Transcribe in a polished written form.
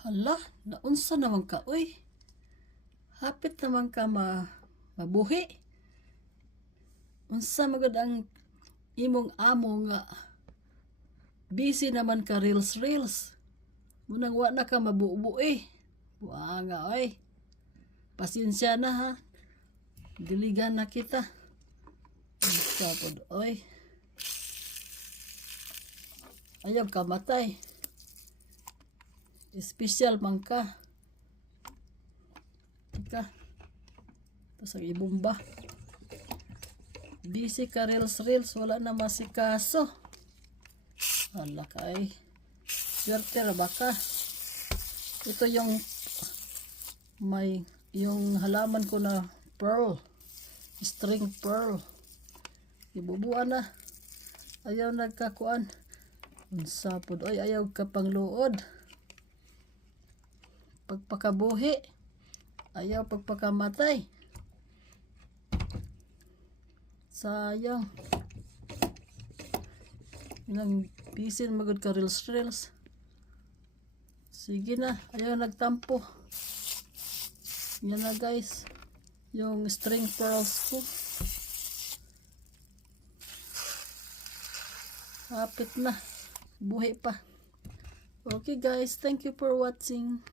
Hala, naunsa naman ka, uy. Hapit naman ka mabuhi. Unsa magud ang imong amo nga busy naman ka reels. Munang wa na ka mabubuhi. Wa nga, oy. Pasensya na ha. Diligan na kita. Unsa pod, oy. Ayaw ka matay. Espesyal man ka. Ika. Tapos ang ibumba. Busy ka reels. Wala na masikaso. Hala ka ay. Swerte ra baka. Ito yung halaman ko na pearl. String pearl. Ibubuan na. Ayaw nagkakuan. Unsa pod, oy, ayaw ka pangluod. Pagpakabuhi. Ayaw pagpakamatay. Sayang. Nang pisin magud ka reels. Sige na, ayaw nagtampo. Yan na guys. Yung string pearls ko. Hapit na. Buhi pa. Okay guys, thank you for watching.